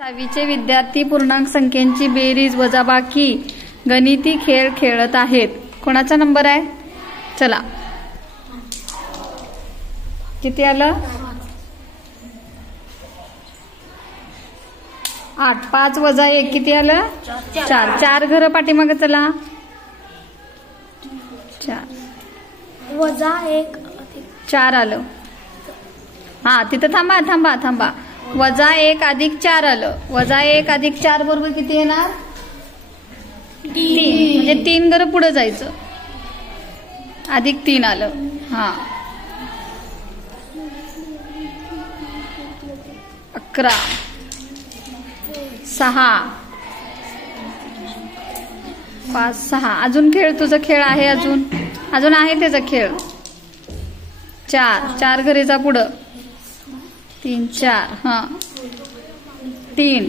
दहावीचे विद्यार्थी पूर्णांक संख्येची बेरीज वजाबाकी गणिती खेळ खेळत आहेत. कोणाचा नंबर आहे? चला, किती आलं? 8. 5 वजा 1 किती आलं? 4. 4 घरं पाठीमागे चला. 4 वजा 1 4 आलं. हा, तिथं थांबा. वजा 1 अधिक 4 आलं. वजा 1 अधिक 4 बरोबर किती येणार? 3. म्हणजे 3 घरं पुढे जायचं. अधिक 3 आलं. हा, 11. 6. 5 6. अजून खेळ, तुझा खेळ आहे. अजून आहे त्याचा खेळ. 4 4 घरेचा पुढं. 3 4. हा, 3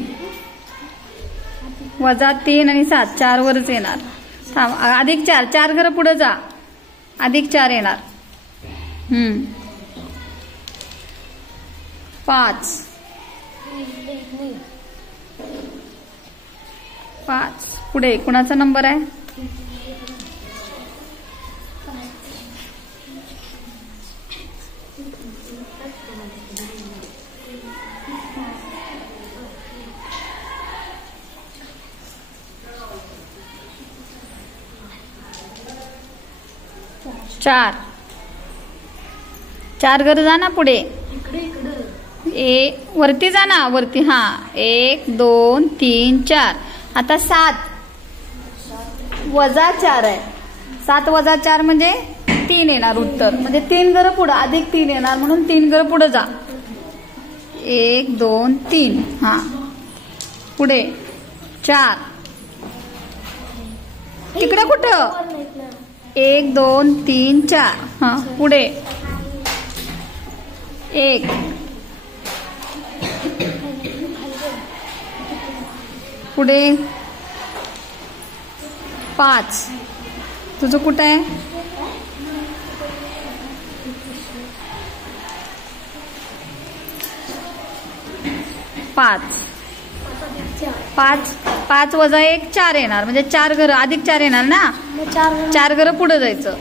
वजा 3 आणि 7 4 वरच येणार. थांब, अधिक 4 4 घरं पुढे जा. अधिक 4 येणार. 5 5 पुढे कुणाचा नंबर आहे? चार घर जा ना पुढे. वरती जा ना, वरती. हा, 1 2 3 4. आता 7 वजा 4 आहे. 7 वजा 4 म्हणजे 3 येणार उत्तर. म्हणजे 3 घरं पुढं अधिक 3 येणार, म्हणून 3 घरं पुढे जा. 1 2 3. हा, पुढे 4. तिकडे कुठं? 1 2 3 4. हा, पुढे 1. पुढे 5. तुझं कुठं आहे? 5 5 वजा 1 4 येणार. म्हणजे 4 घरं अधिक 4 येणार ना. 4 घरं पुढे जायचं.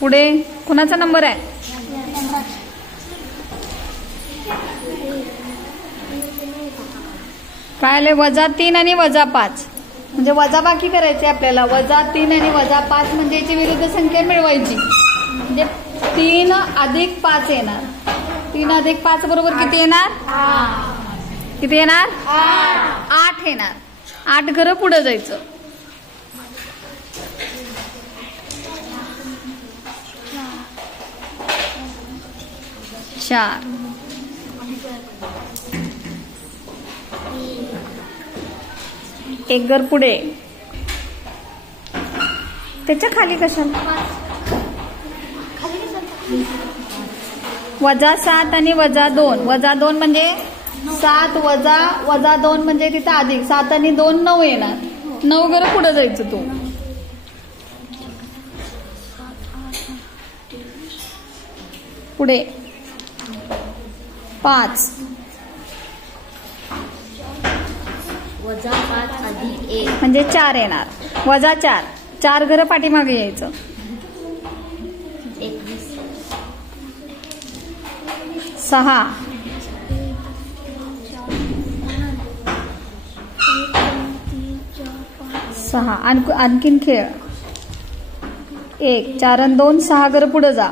पुढे कुणाचा नंबर आहे? काय आले? वजा 3 आणि वजा 5. म्हणजे वजाबाकी करायची आपल्याला. वजा 3 आणि वजा 5 म्हणजे याची विरुद्ध संख्या मिळवायची. म्हणजे 3 अधिक 5 येणार. 3 अधिक 5 बरोबर किती येणार? किती येणार? 8 येणार. 8 घरं पुढे जायचं. 4 1 घर पुढे. त्याच्या खाली कशाला? वजा 7 आणि वजा 2. वजा 2 म्हणजे 7 वजा 2 म्हणजे तिथं अधिक. 7 आणि 2 9 येणार. 9 घरं पुढे जायचं तू. पुढे 5 वजा 5 अधिक 1 म्हणजे 4 येणार. वजा 4. 4 घरं पाठीमागे यायचं. 6 6. आणखीन खेळ. 1 4 आणि 2 6 घरं पुढे जा.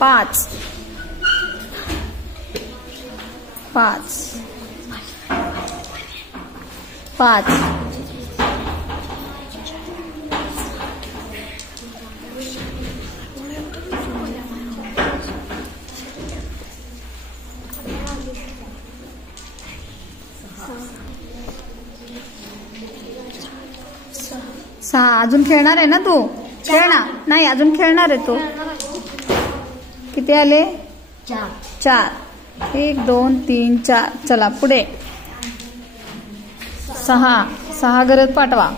5 5 5 6. अजून खेळणार आहे ना तू? खेळ ना. नाही, अजून खेळणार आहे तू. किती आले? 4. 1 2 3 4. चला पुढे. 6 घरात पाठवा.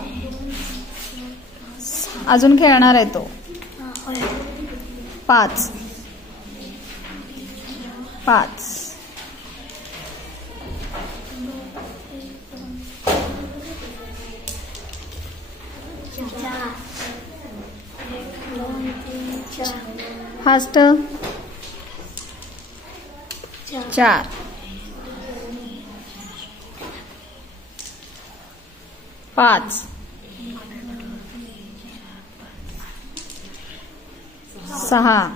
अजून खेळणार आहे तो. 5 5 फास्ट 4 5 6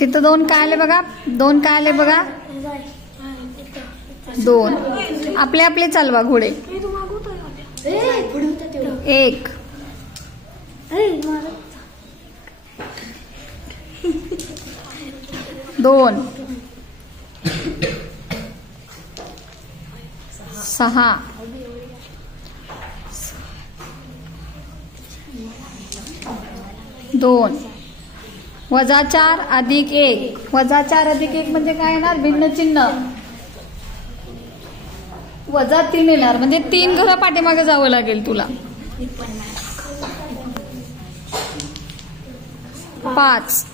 तिथं 2 काय आले बघा. 2 काय आले बघा. 2 आपले आपले चालवा घोडे. 1 2 6 2 -4 अधिक 1 -4 अधिक 1 म्हणजे काय येणार. भिन्न चिन्ह -3 येणार म्हणजे 3 घरं पाठीमागे जावं लागेल तुला. 5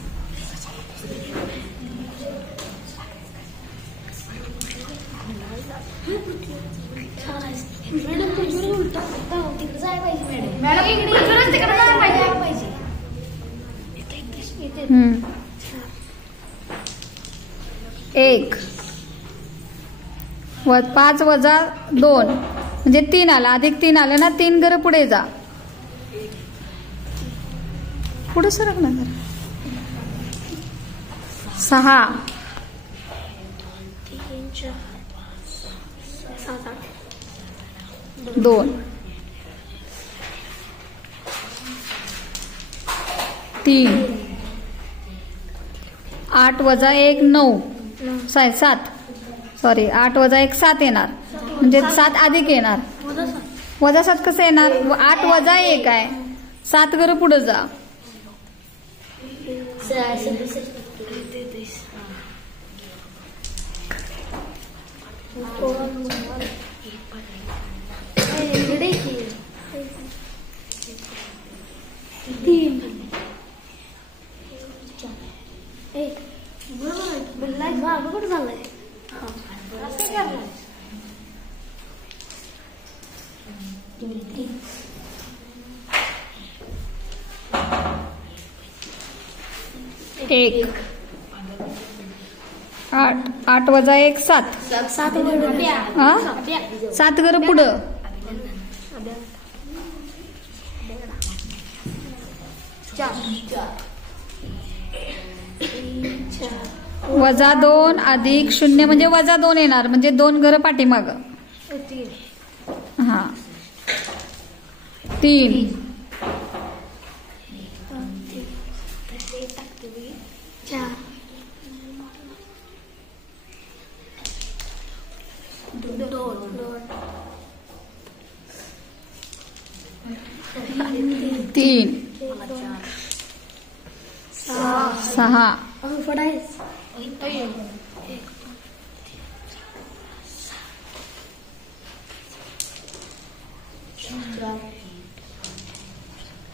1 5 - 2 म्हणजे 3 आला. अधिक 3 आलं ना. 3 घरं पुढे जा. पुढे सरक ना जरा. 6 2 3 8 - 1 9 7 सॉरी 8 - 1 7 येणार म्हणजे 7 अधिक येणार. -7 कसं येणार. 8 - 1 आहे. 7 घरं पुढे जा. 1 8 - 1 7 7 घरं पुढं. 2 अधिक 0 म्हणजे -2 येणार म्हणजे 2 घरं पाठीमाग. हा 3 3 6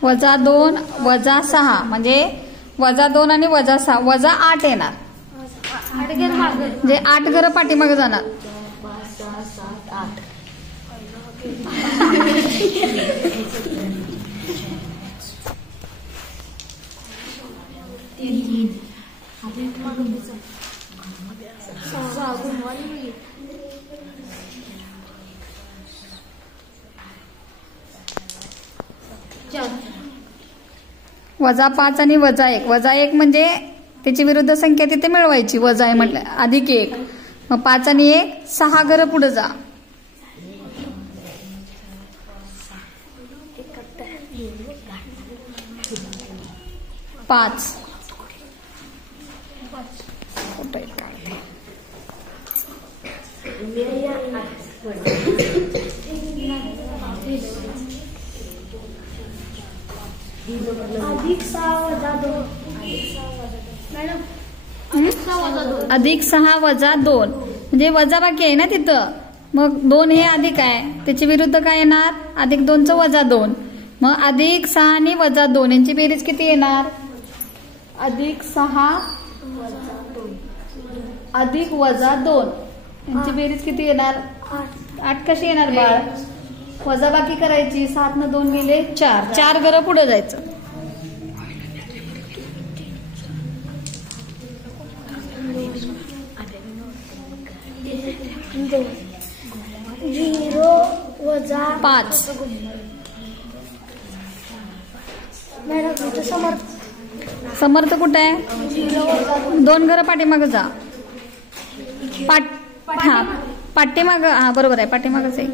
-2 - 6 म्हणजे -2 आणि -6 -8 येणार म्हणजे 8 घरं पाठीमागे जाणार. 5 आणि -1 -1 म्हणजे त्याची विरुद्ध संख्या तिथे मिळवायची. वजा आहे म्हटलं. अधिक 1 मग 5 आणि 1 6 घरं पुढे जा. 5 अधिक 6 वजा 2. अधिक 6 वजा 2 म्हणजे वजाबाकी आहे ना तिथं. मग 2 हे अधिक आहे, त्याच्या विरुद्ध काय येणार? अधिक 2चं वजा 2. मग अधिक 6 आणि वजा 2 यांची बेरीज किती येणार? अधिक 6 अधिक वजा 2 यांची बेरीज किती येणार? 8 कशी येणार बाळ? वजाबाकी करायची. 7 न 2 गेले 4. 4 घरं पुढे जायचं. झिरो वजा 5. मॅडम समर्थ कुठे आहे? 2 घरं पाठीमागं जा. हा पाठीमागं. हा बरोबर आहे, पाठीमागच आहे.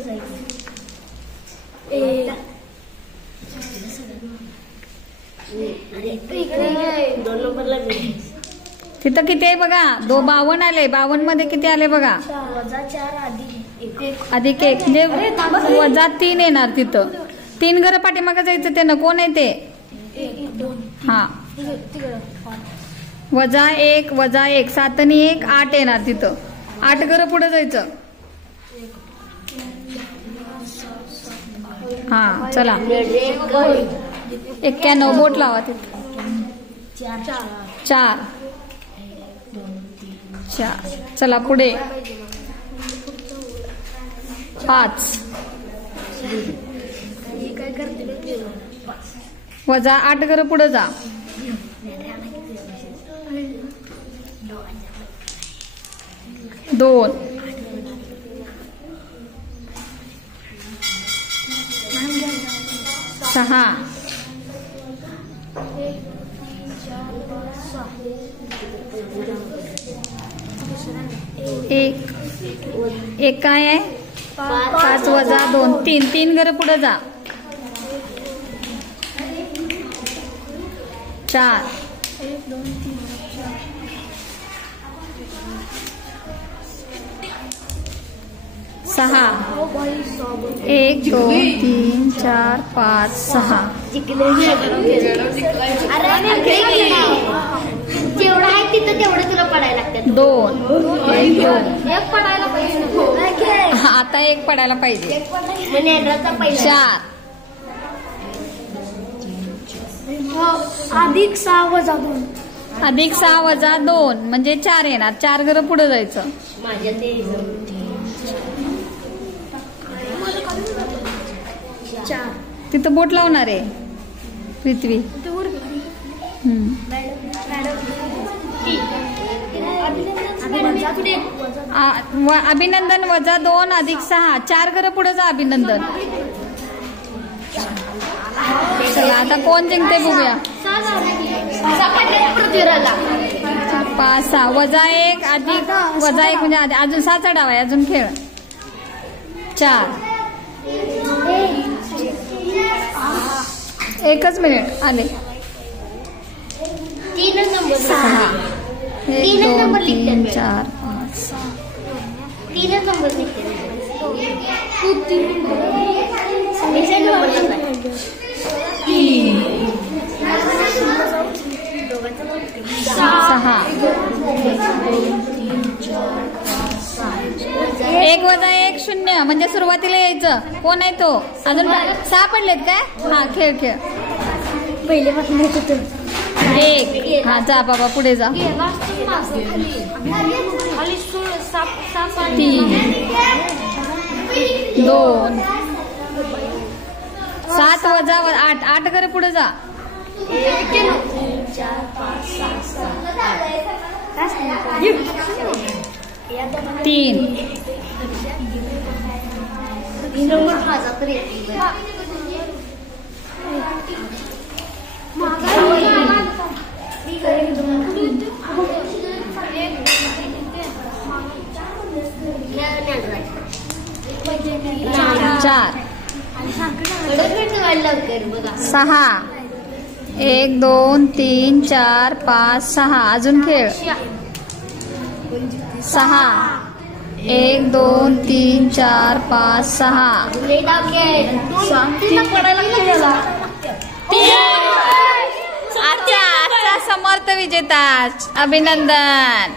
तिथं किती आहे बघा? 52 आले. 52 मध्ये किती आले बघा? वजा 4 अधिक 1 म्हणजे वजा 3 येणार. तिथं 3 घरं पाठीमागं जायचं. त्यानं कोण आहे ते? हा वजा 1 वजा 1 7 आणि 1 8 येणार. तिथं 8 घरं पुढे जायचं. हा चला 91 बोट लावा तिथं. 4 चला पुढे 5 वजा 8 घरं पुढे जा. 2 6 1 काय आहे? 5 वजा 2 3 घरं पुढे जा. 4 6 1 2 3 4 5 6 जेवढं आहे तिथं तेवढं तुला पडायला लागतं. 2 एक पडायला पाहिजे. आता 1 पडायला पाहिजे. 4 अधिक 6 वजा 2 अधिक 6 वजा 2 म्हणजे 4 येणार. 4 घरं पुढे जायचं. तिथं बोट लावणार आहे पृथ्वी. अभिनंदन वजा 2 अधिक 6 4 घरं पुढे जा. अभिनंदन. चला आता कोण जिंकते बघूया. 5 6 वजा 1 अधिक वजा 1 म्हणजे अजून 6चा डाव आहे. अजून खेळ. 4 1 मिनिट आले. 6 1 2 3 4 5 6 3 नंबर लिखते. 6 1 वजा 1 0 म्हणजे सुरुवातीला यायचं. कोण आहे तो? अजून 6 पडलेत काय? हा खेळ खेळ. पहिले पासून येत होतं. 1 हा जा बाबा पुढे जा. 3 2 7 वजा 8 8 घरं पुढे जा. 3 नंबर माझा तर चार 6 1 2 3 4 5 6 अजून खेळ. 6 1 2 3 4 5 6 आजचा समर्थ विजेता अभिनंदन.